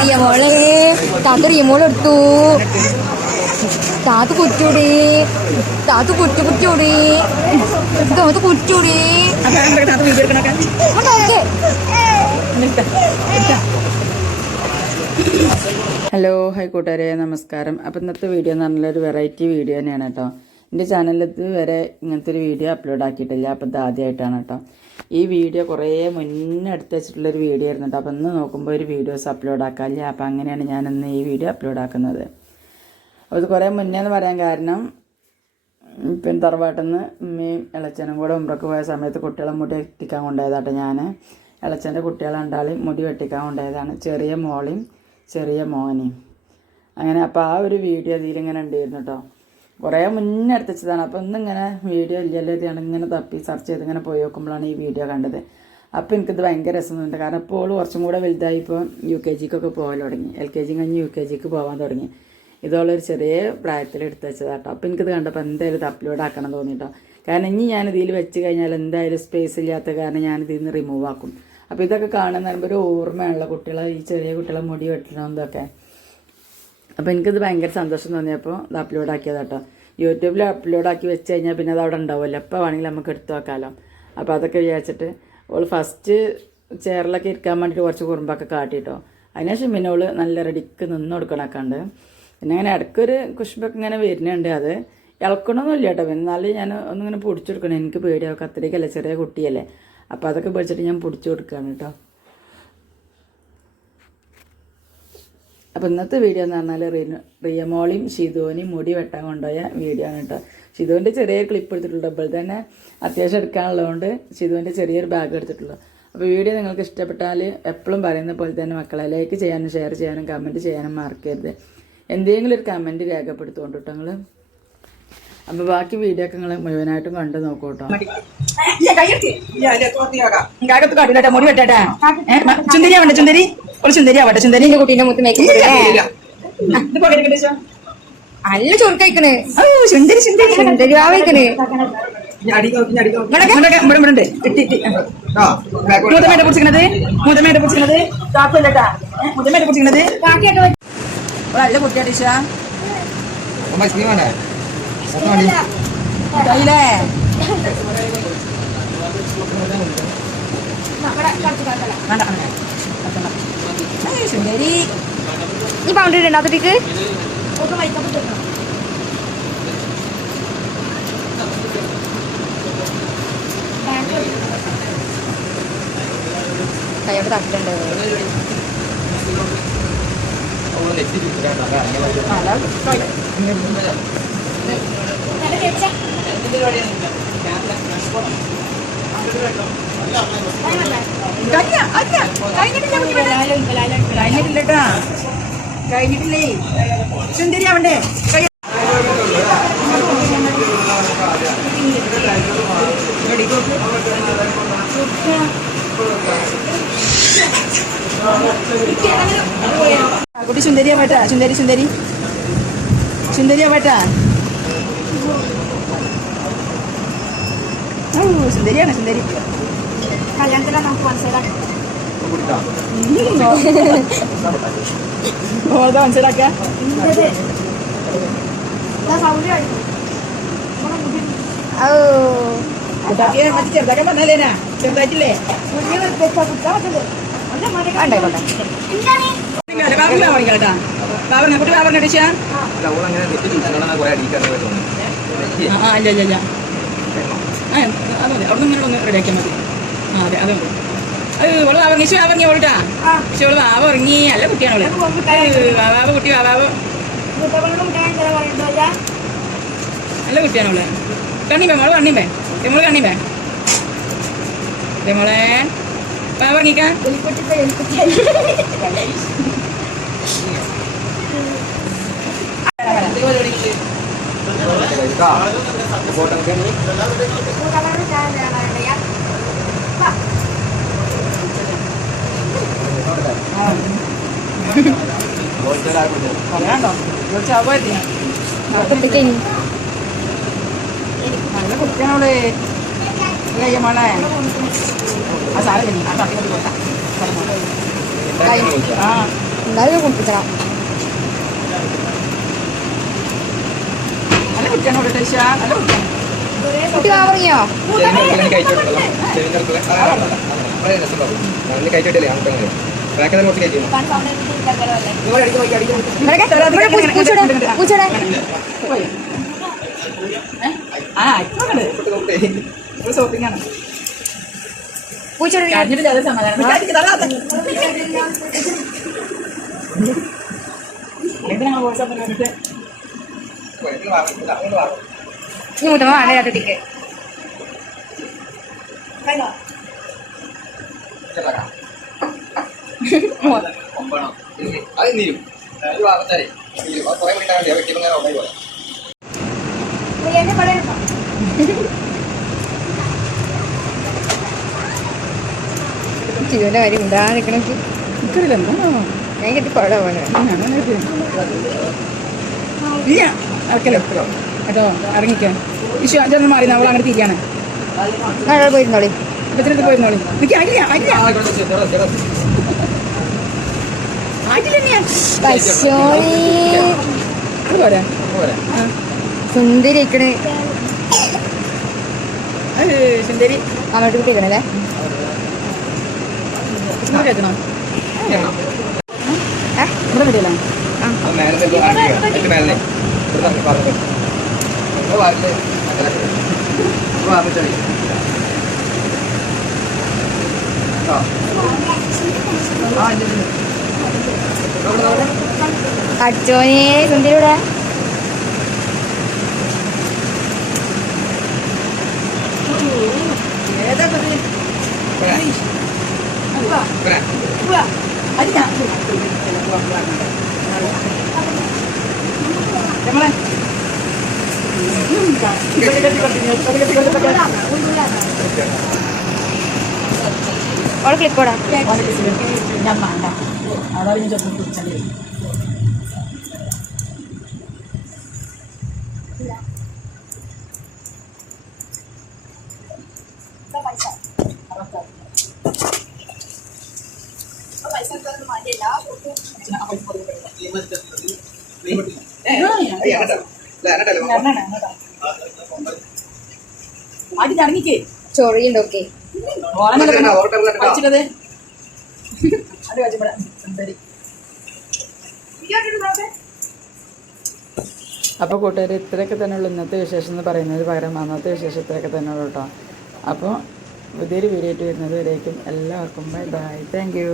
റിയമോളെ താത്ത റിയമോളെടുത്തു. താത്ത് കുറ്റൂടി, താത്ത് കുറ്റൂടി, താത്ത് കുറ്റൂടി. Hello hi കൂട്ടുകാരെ, നമസ്കാരം. അപ്പം ഇന്നത്തെ വീഡിയോ എന്ന് പറഞ്ഞാൽ ഒരു വെറൈറ്റി വീഡിയോ തന്നെയാണ് കേട്ടോ. എൻ്റെ ചാനലിൽ ഇതുവരെ ഇങ്ങനത്തെ ഒരു വീഡിയോ അപ്ലോഡ് ആക്കിയിട്ടില്ല. അപ്പം ഇത് ആദ്യമായിട്ടാണ് കേട്ടോ. ഈ വീഡിയോ കുറേ മുന്നേ എടുത്ത് വെച്ചിട്ടുള്ളൊരു വീഡിയോ ആയിരുന്നു കേട്ടോ. അപ്പം ഇന്ന് നോക്കുമ്പോൾ ഒരു വീഡിയോസ് അപ്ലോഡ് ആക്കാനില്ല. അപ്പം അങ്ങനെയാണ് ഞാനിന്ന് ഈ വീഡിയോ അപ്ലോഡ് ആക്കുന്നത്. അപ്പോൾ ഇത് കുറേ മുന്നേ എന്ന് പറയാൻ കാരണം പിന്നെ തറവാട്ടിൽ നിന്ന് ഉമ്മയും ഇളച്ചനും കൂടെ ഉമ്രക്ക് പോയ സമയത്ത് കുട്ടികളെ മുടി വെട്ടിക്കാൻ കൊണ്ടുപോയതാട്ടോ. ഞാൻ ഇളച്ചൻ്റെ കുട്ടികളെ രണ്ടാളെയും മുടി വെട്ടിക്കാൻ കൊണ്ടുപോയതാണ്, ചെറിയ മോളെയും ചെറിയ മോനെയും. അങ്ങനെ അപ്പോൾ ആ ഒരു വീഡിയോ ഇതിലിങ്ങനെ ഉണ്ടായിരുന്നു കേട്ടോ. കുറേ മുന്നേ എടുത്തതാണ്. അപ്പോൾ ഇന്നിങ്ങനെ വീഡിയോ ഇല്ലല്ലോ ഇതാണ് ഇങ്ങനെ തപ്പി സെർച്ച് ചെയ്ത് ഇങ്ങനെ പോയി നോക്കുമ്പോഴാണ് ഈ വീഡിയോ കണ്ടത്. അപ്പോൾ എനിക്കിത് ഭയങ്കര രസമുണ്ട്. കാരണം ഇപ്പോൾ കുറച്ചും കൂടെ വലുതായി ഇപ്പോൾ UKGക്കൊക്കെ പോകാൻ തുടങ്ങി. LKG കഴിഞ്ഞ് UKGക്ക് പോകാൻ തുടങ്ങി. ഇതുള്ളൊരു ചെറിയ പ്രായത്തിൽ എടുത്ത് വെച്ചതാട്ടോ. അപ്പോൾ എനിക്കിത് കണ്ടപ്പോൾ എന്തായാലും ഇത് അപ്ലോഡ് ആക്കണം തോന്നിട്ടോ. കാരണം ഇനി ഞാനിതിൽ വെച്ച് കഴിഞ്ഞാൽ എന്തായാലും സ്പേസ് ഇല്ലാത്ത കാരണം ഞാനിതിൽ നിന്ന് റിമൂവ് ആക്കും. അപ്പോൾ ഇതൊക്കെ കാണുന്ന ഒരു ഓർമ്മയുള്ള കുട്ടികളെ, ഈ ചെറിയ കുട്ടികളെ മുടി വെട്ടണമെന്നൊക്കെ. അപ്പോൾ എനിക്കിത് ഭയങ്കര സന്തോഷം തോന്നിയപ്പോൾ ഇത് അപ്ലോഡ് ആക്കിയതാട്ടോ. യൂട്യൂബിൽ അപ്ലോഡ് ആക്കി വെച്ച് കഴിഞ്ഞാൽ പിന്നെ അത് അവിടെ ഉണ്ടാവുമല്ലോ, എപ്പോൾ വേണമെങ്കിലും നമുക്ക് എടുത്തു വെക്കാമല്ലോ. അപ്പോൾ അതൊക്കെ വിചാരിച്ചിട്ട് ഓൾ ഫസ്റ്റ് ചെയറിലൊക്കെ ഇരിക്കാൻ വേണ്ടിയിട്ട് കുറച്ച് കുറുമ്പൊക്കെ കാട്ടിട്ടോ. അതിനുശേഷം പിന്നെ ഓൾ നല്ല റെഡിക്ക് നിന്ന് കൊടുക്കണൊക്കെ ഉണ്ട്. പിന്നെ അങ്ങനെ ഇടയ്ക്കൊരു കുശുമ്പൊക്കെ ഇങ്ങനെ വരുന്നുണ്ട്. അത് ഇളക്കണമെന്നില്ല കേട്ടോ. പിന്നെ എന്നാലും ഞാൻ ഒന്നിങ്ങനെ പൊടിച്ചു കൊടുക്കണം. എനിക്ക് പേടിയാവും, കത്തിരിക്കല്ലേ, ചെറിയ കുട്ടിയല്ലേ. അപ്പോൾ അതൊക്കെ പഠിച്ചിട്ട് ഞാൻ പൊടിച്ചു കൊടുക്കുകയാണ് കേട്ടോ. അപ്പോൾ ഇന്നത്തെ വീഡിയോ എന്ന് പറഞ്ഞാൽ റിയമോളയും ഷിതുവിനെയും മുടി വെട്ടാൻ കൊണ്ടുപോയ വീഡിയോ ആണ് കേട്ടോ. ഷിതുവിൻ്റെ ചെറിയൊരു ക്ലിപ്പ് എടുത്തിട്ടുള്ളൂ. അപ്പോൾ തന്നെ അത്യാവശ്യം എടുക്കാനുള്ളതുകൊണ്ട് ഷിതുവിൻ്റെ ചെറിയൊരു ബാഗ് എടുത്തിട്ടുള്ളൂ. അപ്പോൾ വീഡിയോ നിങ്ങൾക്ക് ഇഷ്ടപ്പെട്ടാൽ എപ്പോഴും പറയുന്ന പോലെ തന്നെ മക്കളെ ലൈക്ക് ചെയ്യാനും ഷെയർ ചെയ്യാനും കമൻറ്റ് ചെയ്യാനും മറക്കരുത്. എന്തെങ്കിലും ഒരു കമൻറ്റ് രേഖപ്പെടുത്തുകൊണ്ട് കേട്ടോ നിങ്ങൾ. അപ്പോൾ ബാക്കി വീഡിയോ ഒക്കെ നിങ്ങൾ മുഴുവനായിട്ടും കണ്ടു നോക്കൂ കേട്ടോ. മുടി വെട്ടാ ചുന്ദരി ആവട്ടെ, ചുന്ദരി ഒരു ചുന്ദരി ആവട്ടെ. ചുന്ദരി കുട്ടീന്റെ മുത്ത് നല്ല ചുരുക്കഴിക്കണ്. ചുന്ദരി ചുന്ദരി ചുന്ദരി വാവയ്ക്കണ്. മൂത്തമ്മേടെ പിടിച്ചിരിക്കണത്, മൂത്തമ്മേടെ പിടിച്ചിരിക്കണത് കാക്കല്ലട്ടാ, മൂത്തമ്മേടെ പിടിച്ചിരിക്കണത് നല്ല കുട്ടിയാ ടിഷ കയ്യിലേ. സുന്ദരി ഈ പൗണ്ട് ഇടണ്ട അതിലേക്ക് കൈയോട് തട്ടുണ്ട്. കഴിഞ്ഞിട്ടില്ലട്ടാ, കഴിഞ്ഞിട്ടില്ലേ. സുന്ദരി ആവണ്ടേ കുട്ടി. സുന്ദരിയാ വേട്ടാ, സുന്ദരി സുന്ദരി സുന്ദരിയാ വേട്ടാ. സുന്ദരിയാണ് സുന്ദരി. മനസ്സിലാക്ക ചെറുതാക്കാൻ പറഞ്ഞാലേനാ, ചെറുതായിട്ടില്ലേ. കേട്ടാ ബാബറിനെ കുട്ടി ബാബറിനെ അടിച്ചാ ഇല്ല ഇല്ല ഇല്ല. അതെ അവിടെ ഇങ്ങനെ ഒന്ന് റെഡിയാക്കിയാൽ മതി. അതെ അതുണ്ട്. ഓള് വാവ നിശു വാവങ്ങി ഓൾട്ടാ. പക്ഷെ ഓള് വാവ ഉറങ്ങി. നല്ല കുട്ടിയാണ് അവള്. വാവാവ് കുട്ടി വാവാവ് നല്ല കുട്ടിയാണ് അവള്. കണ്ണിമ്പേ മോള് കണ്ണിമ്പേ മോള് കണ്ണിമ്പേ മോളെ വാവ ഉറങ്ങിക്കാ. പറയാണ്ടോ ചോദിച്ചാൽ മോളെ കയ്യ മോളെ ആ സാധനം ആ തട്ടി കൊടുക്കാം ആ എന്തായാലും കുടിപ്പിക്കണം. നല്ല കുട്ടിയാണ് ഇവിടെ ടേശ നല്ല കുട്ടിയാണ് കുട്ടി വാങ്ങിയോ? പൂച്ചടെ ആ ഷോപ്പിംഗ് ആണ് പൂച്ചടെ കഴിഞ്ഞിട്ട് ചില സമാധാനം എന്തിനാണ് വാട്സാപ്പ് കണ്ടിട്ട് ഇനി മുത്തമ്മ വേണ്ട കുട്ടിക്ക്. ജീവന്റെ കാര്യം ഉണ്ടാകണമെങ്കിൽ ഞാൻ കെട്ടി പാടാ പോലെ ഇറക്കല്ലോ കേട്ടോ ഇറങ്ങിക്കാൻ ഇഷ്യൂ അഞ്ചൊന്നും മാറി അവൾ അങ്ങനെ തിരിയാണ് പോയിരുന്നോളി. ഇപ്പത്തിനടുത്ത് പോയിരുന്നോളി എനിക്ക് ആയിട്ടില്ല ആയിട്ടില്ല ആയിട്ടില്ല പോരാ സുന്ദരി ഇക്കണേ സുന്ദരി അങ്ങോട്ട് കുട്ടിക്കണല്ലേ. കേൾക്കണോ ഇവിടെ വരില്ല അച്ചോനെ സുന്ദരിയുടെ അവളെ ക്ലിക്കോടാ ഞാൻ വേണ്ട അതാണ് ഞാൻ ചെറുപ്പം കുറിച്ചത് ആദ്യം ഇറങ്ങിക്കേ ചൊറിയുണ്ടോക്കെ വച്ചിട്ടത് അത് വെച്ചപ്പെടാ സുന്ദരി. അപ്പോൾ കൂട്ടുകാർ ഇത്രയൊക്കെ തന്നെയുള്ളൂ ഇന്നത്തെ വിശേഷം എന്ന് പറയുന്നത്. പകരം അന്നത്തെ വിശേഷം ഇത്രയൊക്കെ തന്നെയുള്ളൂ കേട്ടോ. അപ്പോൾ പുതിയൊരു വീഡിയോ ആയിട്ട് വരുന്നത് വരേക്കും എല്ലാവർക്കും ബൈ ബൈ. Thank you.